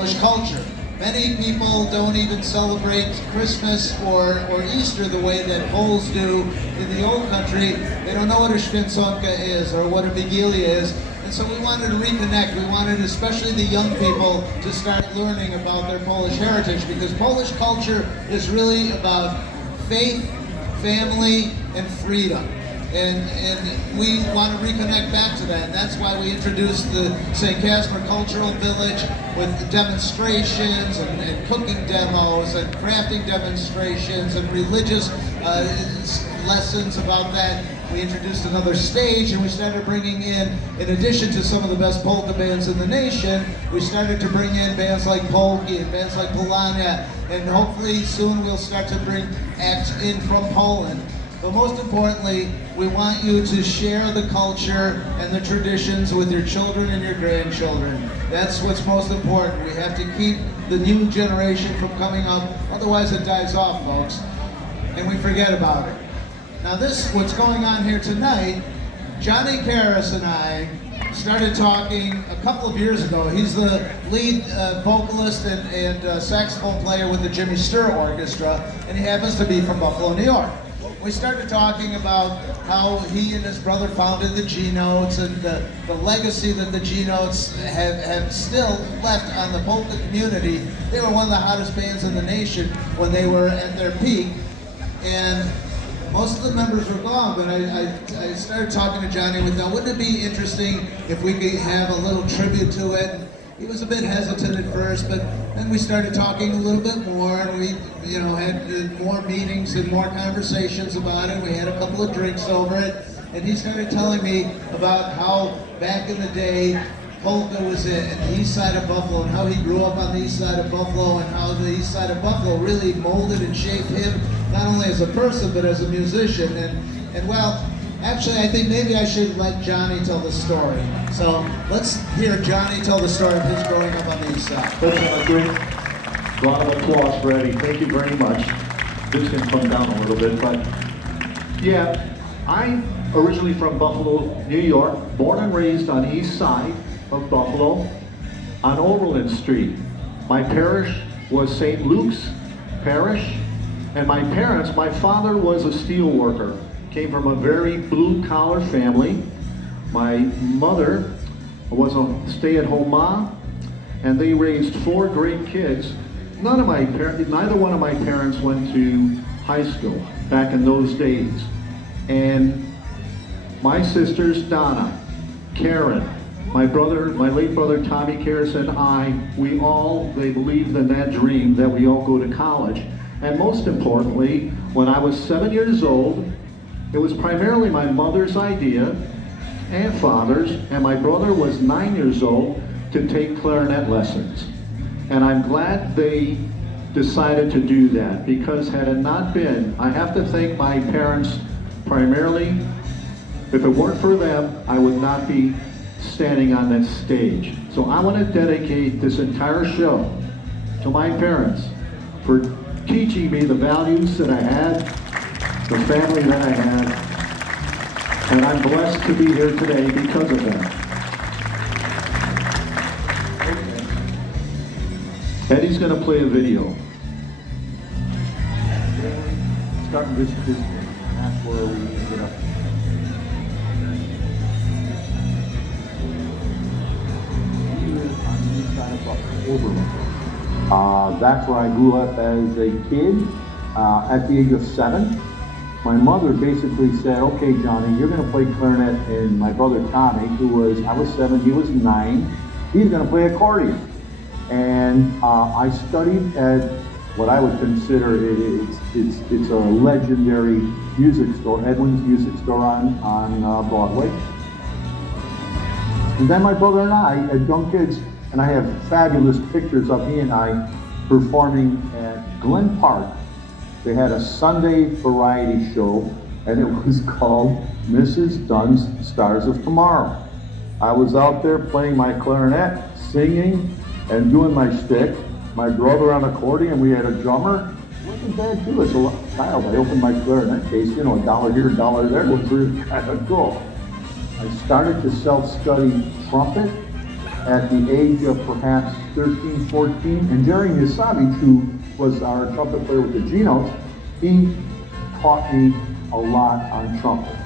Polish culture. Many people don't even celebrate Christmas or Easter the way that Poles do in the old country. They don't know what a Święconka is or what a Wigilia is. And so we wanted to reconnect. We wanted especially the young people to start learning about their Polish heritage, because Polish culture is really about faith, family, and freedom. And we want to reconnect back to that. And that's why we introduced the St. Casper Cultural Village with demonstrations and cooking demos and crafting demonstrations and religious lessons about that. We introduced another stage, and we started bringing in addition to some of the best polka bands in the nation, we started to bring in bands like Polki and bands like Polania, and hopefully soon we'll start to bring acts in from Poland. But most importantly, we want you to share the culture and the traditions with your children and your grandchildren. That's what's most important. We have to keep the new generation from coming up, otherwise it dies off, folks, and we forget about it. Now what's going on here tonight, Johnny Karas and I started talking a couple of years ago. He's the lead vocalist and saxophone player with the Jimmy Sturr Orchestra, and he happens to be from Buffalo, New York. We started talking about how he and his brother founded the G-Notes and the legacy that the G-Notes have still left on the polka community. They were one of the hottest bands in the nation when they were at their peak, and most of the members were gone, but I started talking to Johnny. We thought, wouldn't it be interesting if we could have a little tribute to it? He was a bit hesitant at first, but then we started talking a little bit more, and we had more meetings and more conversations about it. We had a couple of drinks over it, and he started telling me about how back in the day polka was in the east side of Buffalo, and how he grew up on the east side of Buffalo, and how the east side of Buffalo really molded and shaped him, not only as a person, but as a musician. And well, actually, I think maybe I should let Johnny tell the story. So let's hear Johnny tell the story of his growing up on the east side. Listen, a great round of applause for Eddie. Thank you very much. This can come down a little bit, but yeah, I'm originally from Buffalo, New York, born and raised on the east side of Buffalo on Overland Street. My parish was St. Luke's Parish, and my parents, my father was a steel worker, came from a very blue-collar family. My mother was a stay-at-home mom, and they raised 4 great kids. Neither one of my parents went to high school back in those days. And my sisters, Donna, Karen, my late brother Tommy Karas, and they believed in that dream that we all go to college. And most importantly, when I was 7 years old, it was primarily my mother's idea and father's, and my brother was 9 years old, to take clarinet lessons. And I'm glad they decided to do that, because had it not been, I have to thank my parents primarily. If it weren't for them, I would not be standing on that stage. So I want to dedicate this entire show to my parents for teaching me the values that I had, the family that I had, and I'm blessed to be here today because of that. Eddie's going to play a video. Starting this that's where we ended up. That's where I grew up as a kid. At the age of 7, my mother basically said, okay, Johnny, you're going to play clarinet, and my brother Tommy, I was 7, he was 9, he's going to play accordion. And I studied at what I would consider, it's a legendary music store, Edwin's Music Store on Broadway. And then my brother and I, as young kids, and I have fabulous pictures of he and I performing at Glen Park. They had a Sunday variety show, and it was called Mrs. Dunn's Stars of Tomorrow. I was out there playing my clarinet, singing, and doing my shtick. My brother on accordion, we had a drummer. It wasn't bad too, as a child. I opened my clarinet case, $1 here, $1 there, was really kind of cool. I started to self-study trumpet at the age of perhaps 13, 14. And Jerry Miasavage, who was our trumpet player with the Genotes, he taught me a lot on trumpet.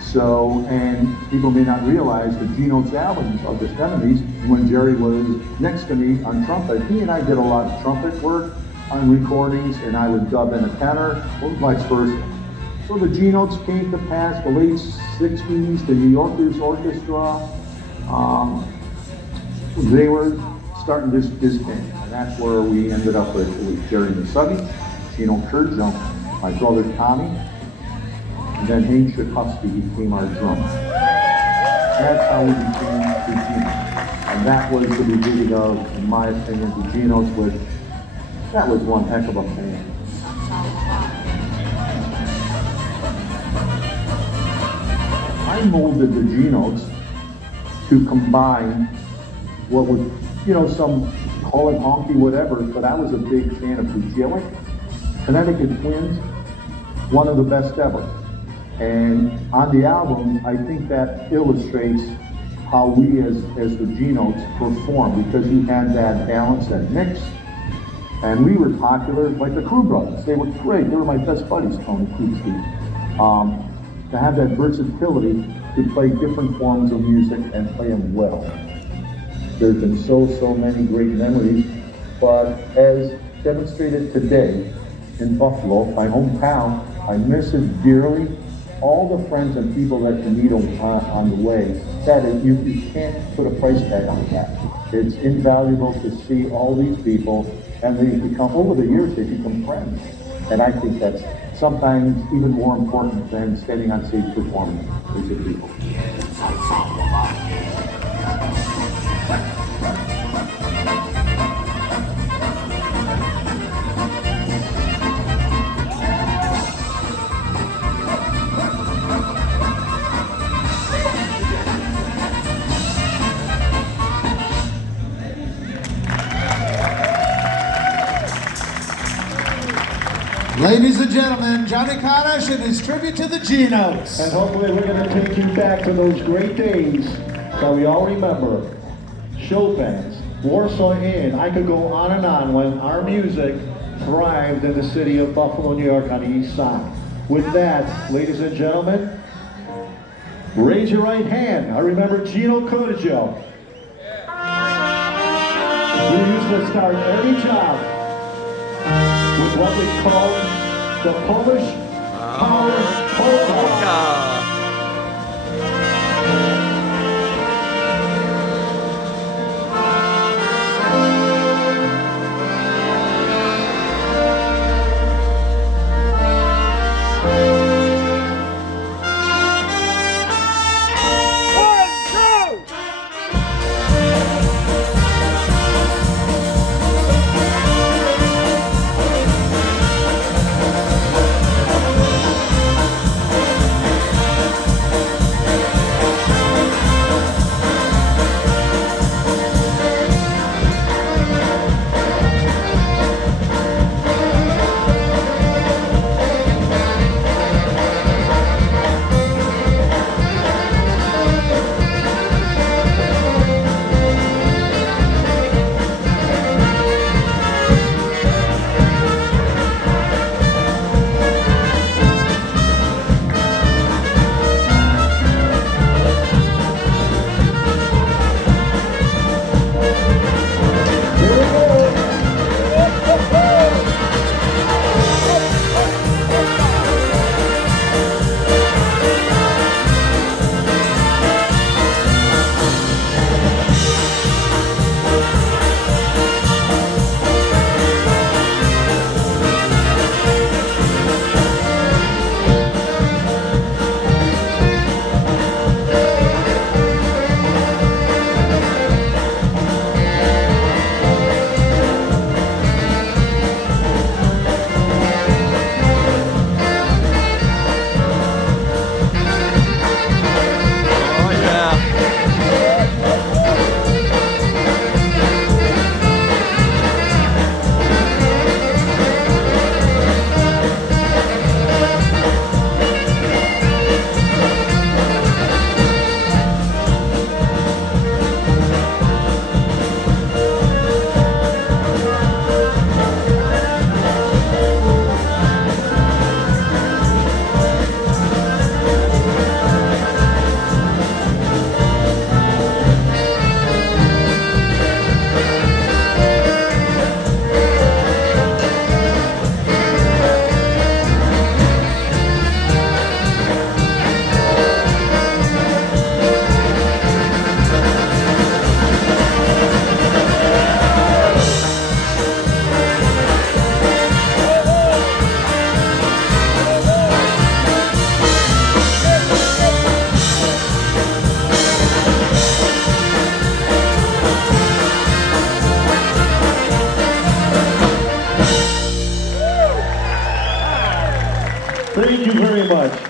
So, and people may not realize the Genotes albums of the 70s, when Jerry was next to me on trumpet, he and I did a lot of trumpet work on recordings, and I would dub in a tenor, or vice versa. So the Genotes came to pass, the late 60s, the New Yorkers Orchestra, they were starting this band, and that's where we ended up with Jerry Miasavage, Gino Kurdzo, my brother Tommy, and then Hank Schakowsky became our drummer. That's how we became the Genotes. And that was the beginning of, in my opinion, the Genotes, which, that was one heck of a band. I molded the Genotes to combine what would, some call it honky, whatever, but I was a big fan of Bujelik, Connecticut Twins, one of the best ever. And on the album, I think that illustrates how we as the Genotes perform, because we had that balance, that mix, and we were popular, like the Crew Brothers. They were great. They were my best buddies, Tony Kutsky. To have that versatility to play different forms of music and play them well. There's been so many great memories, but as demonstrated today in Buffalo, my hometown, I miss it dearly. All the friends and people that you meet on the way, that is, you can't put a price tag on that. It's invaluable to see all these people, and they become, over the years, they become friends. And I think that's sometimes even more important than standing on stage performing with the people. Ladies and gentlemen, Johnny Kanash and his tribute to the Genotes. And hopefully we're going to take you back to those great days that we all remember. Chopin's, Warsaw Inn. I could go on and on when our music thrived in the city of Buffalo, New York on the east side. With that, ladies and gentlemen, raise your right hand. I remember Gino Kurdzo. We used to start every job with what we call the Polish Power Polka. much.